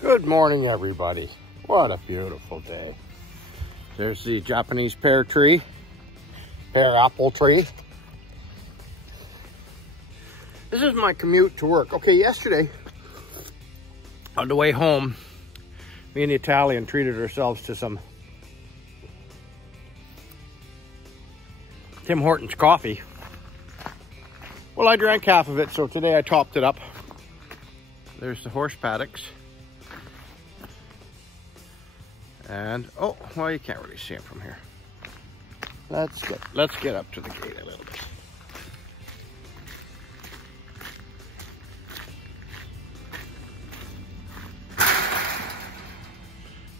Good morning, everybody. What a beautiful day. There's the Japanese pear apple tree. This is my commute to work. Okay, yesterday, on the way home, me and the Italian treated ourselves to some Tim Hortons coffee. Well, I drank half of it, so today I topped it up. There's the horse paddocks. And, oh, well, you can't really see them from here. Let's get up to the gate a little bit.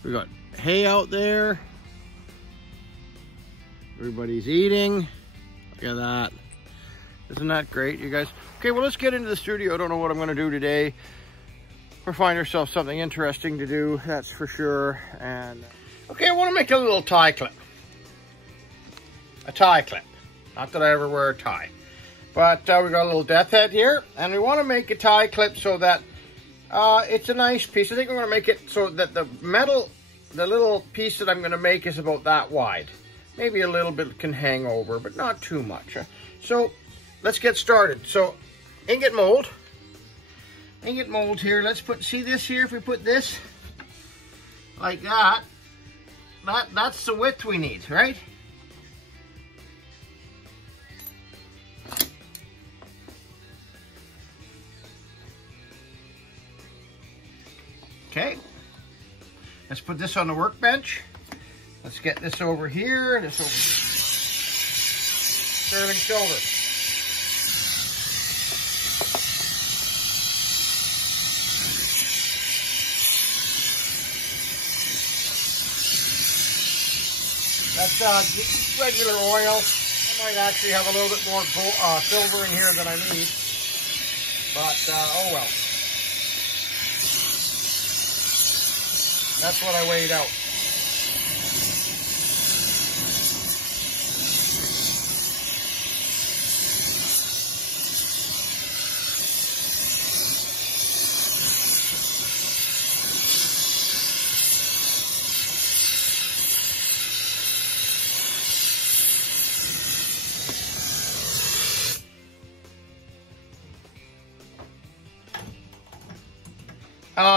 We got hay out there. Everybody's eating. Look at that. Isn't that great, you guys? Okay, well, let's get into the studio. I don't know what I'm going to do today. We'll find ourselves something interesting to do, that's for sure. And okay, I want to make a little tie clip. A tie clip. Not that I ever wear a tie. But we got a little death head here, and we want to make a tie clip so that it's a nice piece. I think we're going to make it so that the little piece that I'm going to make is about that wide. Maybe a little bit can hang over, but not too much. So let's get started. So ingot mold here. Let's see this here. If we put this like that, that's the width we need, right? Okay. Let's put this on the workbench. Let's get this over here. This over here. Sterling silver. That's regular oil. I might actually have a little bit more silver in here than I need. But, oh well. That's what I weighed out.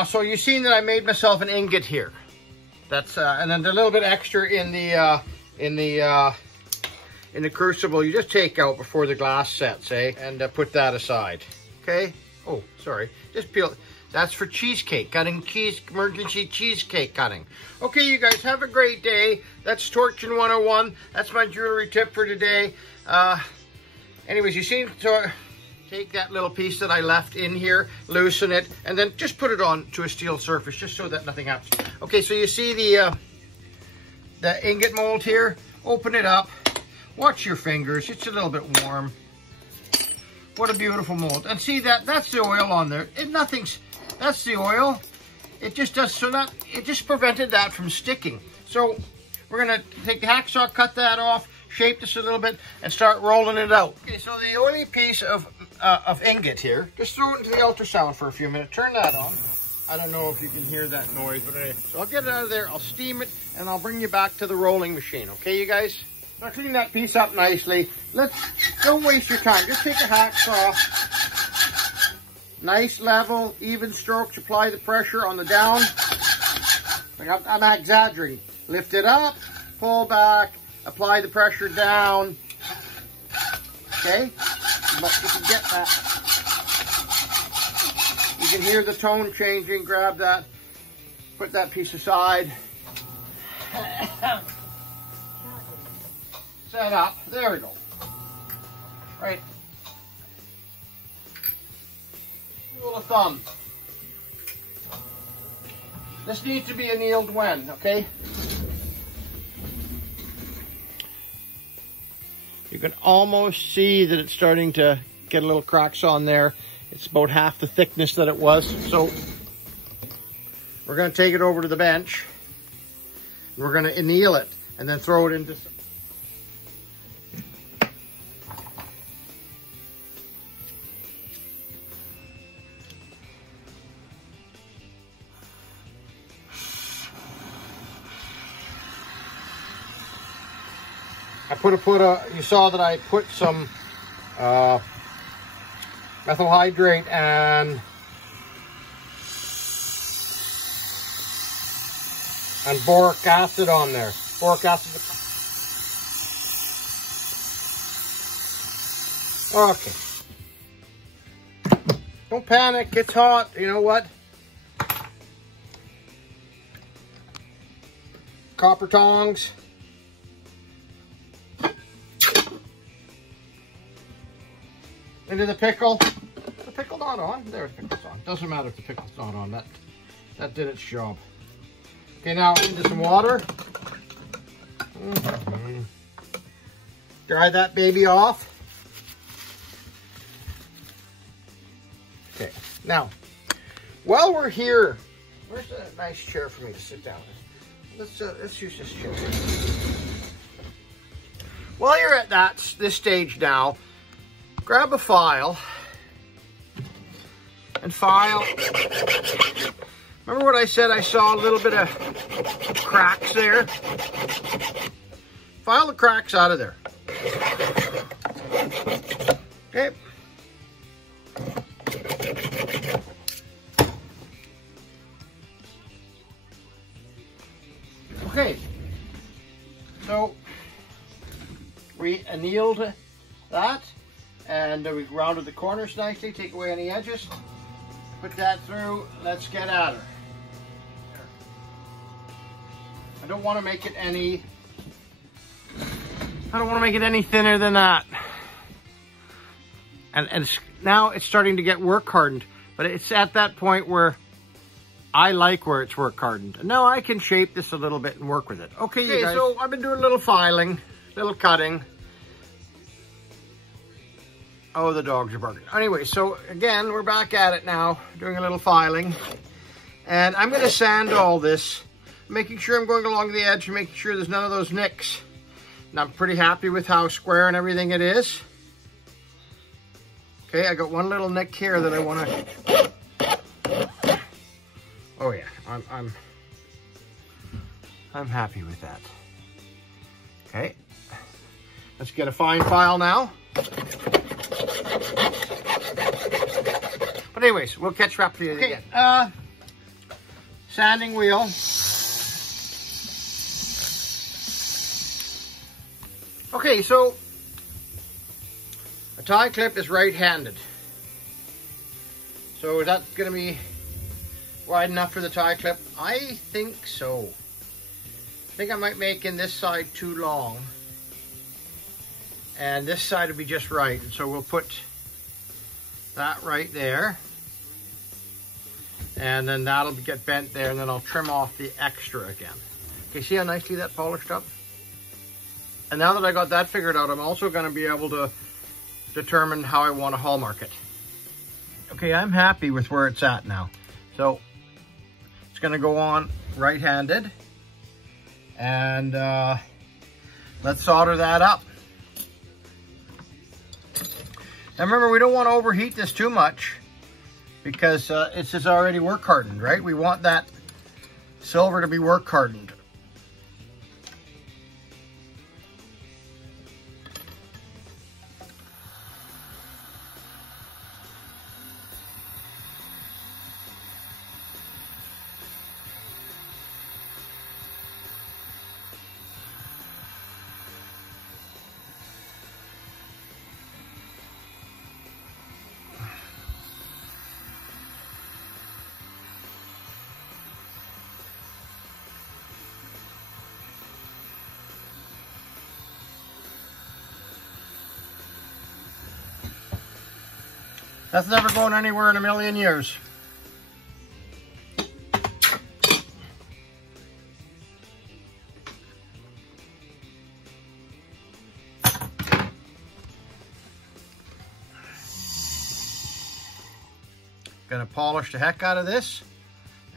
So you've seen that I made myself an ingot here. That's and then a little bit extra in the crucible. You just take out before the glass sets, and put that aside. Okay. Oh, sorry. Just peel. That's for cheesecake cutting, emergency cheesecake cutting. Okay, you guys have a great day. That's Torching 101. That's my jewelry tip for today. Anyways, you see, so take that little piece that I left in here, loosen it, and then just put it on to a steel surface, just so that nothing happens. Okay, so you see the ingot mold here. Open it up. Watch your fingers. It's a little bit warm. What a beautiful mold. And see that's the oil on there. That's the oil. It just does so that it just prevented that from sticking. So we're gonna take the hacksaw, cut that off, shape this a little bit, and start rolling it out. Okay, so the oily piece of ingot here, just throw it into the ultrasound for a few minutes. Turn that on. I don't know if you can hear that noise, but anyway. So I'll get it out of there, I'll steam it, and I'll bring you back to the rolling machine. Okay, you guys? So I clean that piece up nicely. Don't waste your time. Just take a hacksaw. Nice level, even strokes. Apply the pressure on the down. I'm exaggerating. Lift it up, pull back, apply the pressure down. Okay? But you can get that. You can hear the tone changing. Grab that. Put that piece aside. Set up. There we go. Right. Rule of thumb. This needs to be annealed when, okay? You can almost see that it's starting to get a little cracks on there. It's about half the thickness that it was. So we're going to take it over to the bench. We're going to anneal it and then throw it into some. you saw that I put some methyl hydrate and boric acid on there. Boric acid. Okay. Don't panic, it's hot. You know what? Copper tongs. Into the pickle. The pickle not on. There, the pickle's on. Doesn't matter if the pickle's not on. That did its job. Okay, now into some water. Dry that baby off. Okay, now, while we're here, where's a nice chair for me to sit down in? Let's use this chair. While you're at this stage now, grab a file and file. Remember what I said? I saw a little bit of cracks there. File the cracks out of there. Okay. Okay. So we annealed that, and we rounded the corners nicely. Take away any edges. Put that through. Let's get at her. I don't want to make it any. I don't want to make it any thinner than that. And now it's starting to get work hardened, but it's at that point where I like where it's work hardened. Now I can shape this a little bit and work with it. Okay, you guys. So I've been doing a little filing, little cutting. Oh, the dogs are barking. Anyway, so again, we're back at it now, doing a little filing. And I'm going to sand all this, making sure I'm going along the edge and making sure there's none of those nicks. And I'm pretty happy with how square and everything it is. Okay, I got one little nick here that I want to... Oh yeah, I'm happy with that. Okay, let's get a fine file now. But anyways, we'll catch up to you again. Sanding wheel. Okay, so a tie clip is right-handed. So is that going to be wide enough for the tie clip? I think so. I think I might make in this side too long. And this side will be just right. So we'll put that right there. And then that'll get bent there, and then I'll trim off the extra again. Okay, see how nicely that polished up? And now that I got that figured out, I'm also going to be able to determine how I want to hallmark it. Okay, I'm happy with where it's at now. So it's going to go on right-handed. And let's solder that up. Now remember, we don't want to overheat this too much because it's already work hardened, right? We want that silver to be work hardened. That's never going anywhere in a million years. Gonna polish the heck out of this,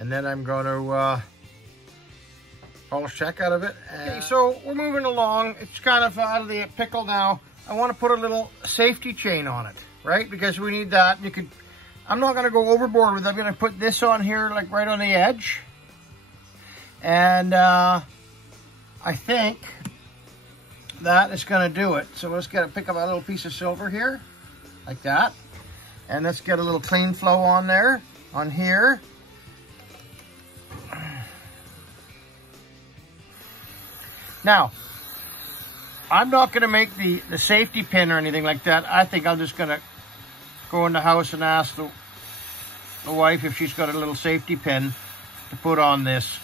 and then I'm going to polish the heck out of it. Okay, so we're moving along. It's kind of out of the pickle now. I want to put a little safety chain on it, right? Because we need that. You could, I'm not going to go overboard with it. I'm going to put this on here, like right on the edge. And I think that is going to do it. So let's pick up a little piece of silver here, like that. And let's get a little clean flow on there, on here. Now, I'm not going to make the safety pin or anything like that. I think I'm just going to go in the house and ask the wife if she's got a little safety pin to put on this.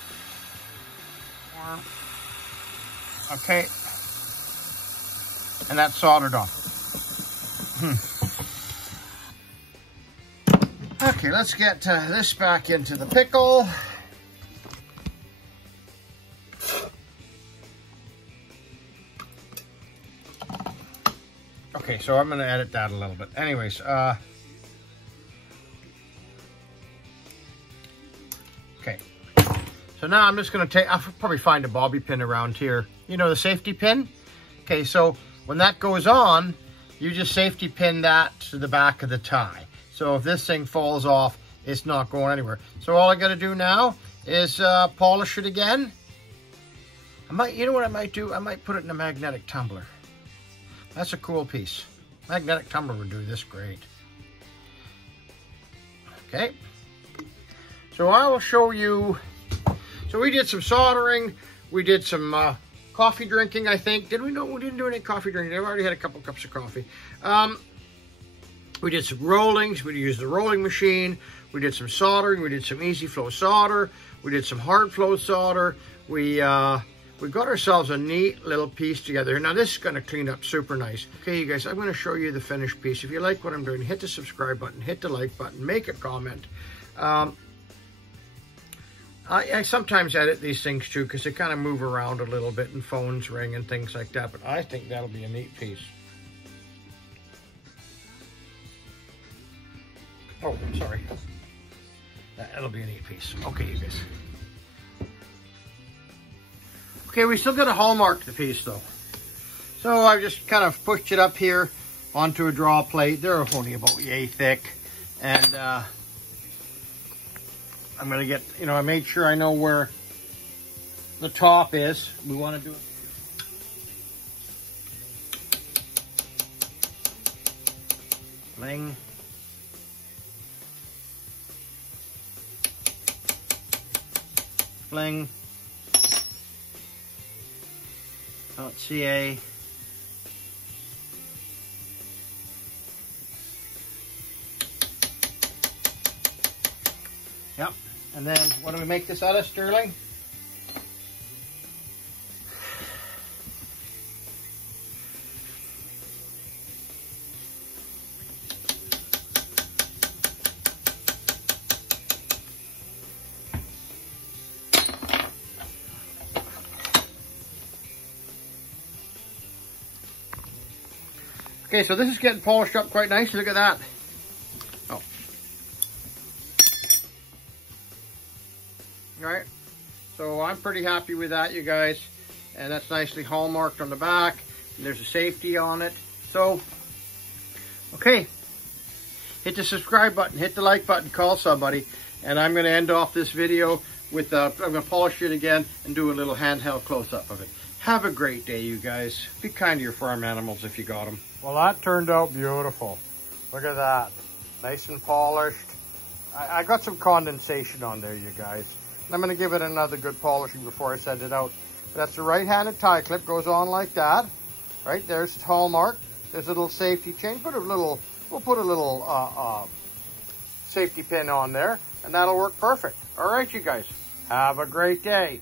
Okay. And that's soldered on. Okay, let's get this back into the pickle. Okay, so I'm going to edit that a little bit. Anyways, okay. So now I'm just going to I'll probably find a bobby pin around here. You know, the safety pin? Okay, so when that goes on, you just safety pin that to the back of the tie. So if this thing falls off, it's not going anywhere. So all I got to do now is polish it again. You know what I might do? I might put it in a magnetic tumbler. That's a cool piece. Magnetic tumbler would do this great. Okay. So I will show you. So we did some soldering. We did some coffee drinking, I think. Did we? No, we didn't do any coffee drinking. I've already had a couple cups of coffee. We did some rollings. We used the rolling machine. We did some soldering. We did some easy flow solder. We did some hard flow solder. We got ourselves a neat little piece together. Now this is going to clean up super nice. Okay, you guys, I'm going to show you the finished piece. If you like what I'm doing, hit the subscribe button, hit the like button, make a comment. I sometimes edit these things too because they kind of move around a little bit and phones ring and things like that, but I think that'll be a neat piece. Oh, sorry. That'll be a neat piece. Okay, you guys. Okay, we still got to hallmark the piece though. So I just kind of pushed it up here onto a draw plate. They're only about yay thick. And I'm going to get, you know, I made sure I know where the top is. We want to do it. Fling. Fling. .ca. Yep. And then what do we make this out of, Sterling? Okay, so this is getting polished up quite nicely. Look at that. Oh. All right. So I'm pretty happy with that, you guys. And that's nicely hallmarked on the back. And there's a safety on it. So, okay. Hit the subscribe button, hit the like button, call somebody. And I'm going to end off this video with, I'm going to polish it again and do a little handheld close-up of it. Have a great day, you guys. Be kind to your farm animals if you got them. Well, that turned out beautiful. Look at that. Nice and polished. I got some condensation on there, you guys. And I'm going to give it another good polishing before I send it out. But that's the right-handed tie clip. Goes on like that. Right, there's its hallmark. There's a little safety chain. We'll put a little safety pin on there. And that'll work perfect. All right, you guys. Have a great day.